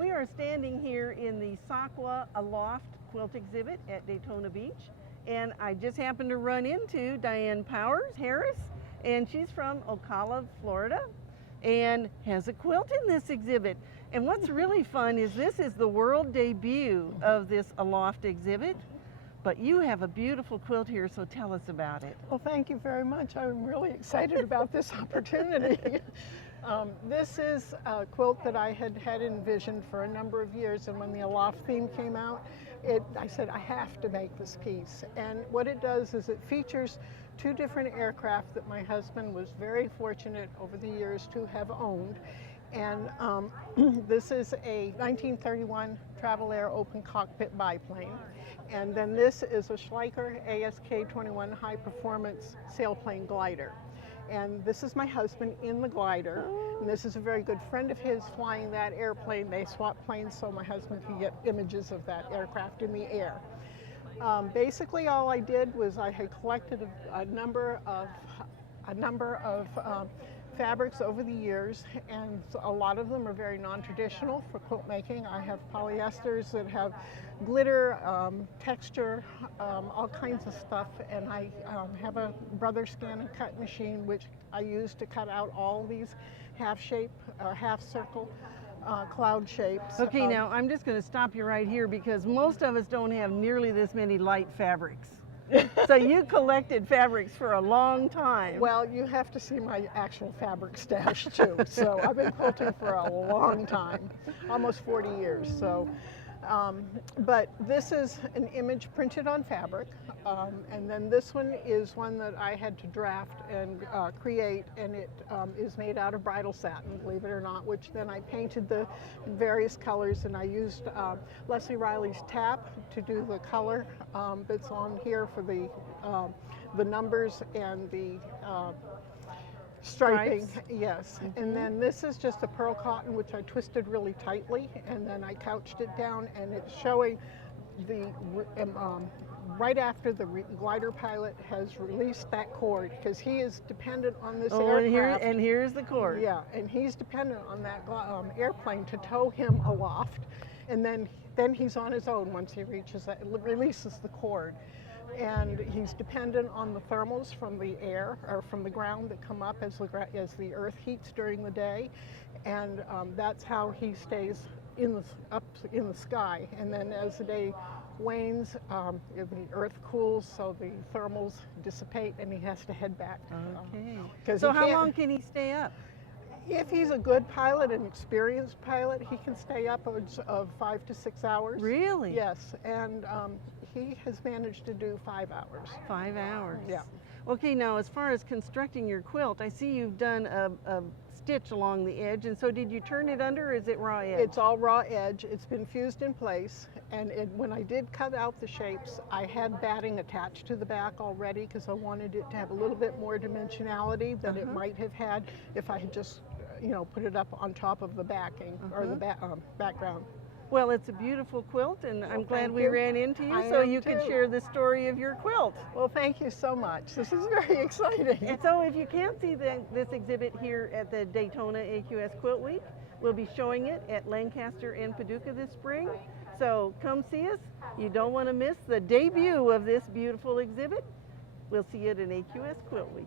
We are standing here in the SAQA Aloft quilt exhibit at Daytona Beach, and I just happened to run into Diane Powers-Harris, and she's from Ocala, Florida, and has a quilt in this exhibit. And what's really fun is this is the world debut of this Aloft exhibit, but you have a beautiful quilt here, so tell us about it. Well, thank you very much. I'm really excited about this opportunity. This is a quilt that I had envisioned for a number of years, and when the Aloft theme came out, I said, I have to make this piece. And what it does is it features two different aircraft that my husband was very fortunate over the years to have owned. And this is a 1931 Travel Air open cockpit biplane. And then this is a Schleicher ASK 21 high performance sailplane glider. And this is my husband in the glider, and this is a very good friend of his flying that airplane. They swapped planes so my husband could get images of that aircraft in the air. Basically, all I did was I had collected a number of fabrics over the years, and a lot of them are very non-traditional for quilt making. I have polyesters that have glitter, texture, all kinds of stuff, and I have a brother scan and cut machine which I use to cut out all these half shape or half circle cloud shapes. Okay, now I'm just going to stop you right here because most of us don't have nearly this many light fabrics. So you collected fabrics for a long time. Well, you have to see my actual fabric stash too. So I've been quilting for a long time, almost 40 years. So, but this is an image printed on fabric, and then this one is one that I had to draft and create, and it is made out of bridal satin, believe it or not, which then I painted the various colors, and I used Leslie Riley's tap to do the color that's on here for the numbers and the striping. Yes. And then this is just a pearl cotton which I twisted really tightly, and then I couched it down, and it's showing the right after the glider pilot has released that cord, because he is dependent on this aircraft. And here's the cord. Yeah, and he's dependent on that airplane to tow him aloft, and then he's on his own once he releases the cord. And he's dependent on the thermals from the air or from the ground that come up as the earth heats during the day, and that's how he stays up in the sky. And then as the day wanes, the earth cools, so the thermals dissipate, and he has to head back. Okay. So how long can he stay up? If he's a good pilot, an experienced pilot, he can stay upwards of 5 to 6 hours. Really? Yes, and he has managed to do 5 hours. 5 hours. Yeah. Okay, now as far as constructing your quilt, I see you've done a stitch along the edge, and so did you turn it under, or is it raw edge? It's all raw edge. It's been fused in place, and when I did cut out the shapes, I had batting attached to the back already because I wanted it to have a little bit more dimensionality than it might have had if I had just put it up on top of the backing or the background. Well, it's a beautiful quilt, and I'm glad we ran into you so you could share the story of your quilt. Well, thank you so much. This is very exciting. And so if you can't see this exhibit here at the Daytona AQS Quilt Week, we'll be showing it at Lancaster and Paducah this spring. So come see us. You don't want to miss the debut of this beautiful exhibit. We'll see you at an AQS Quilt Week.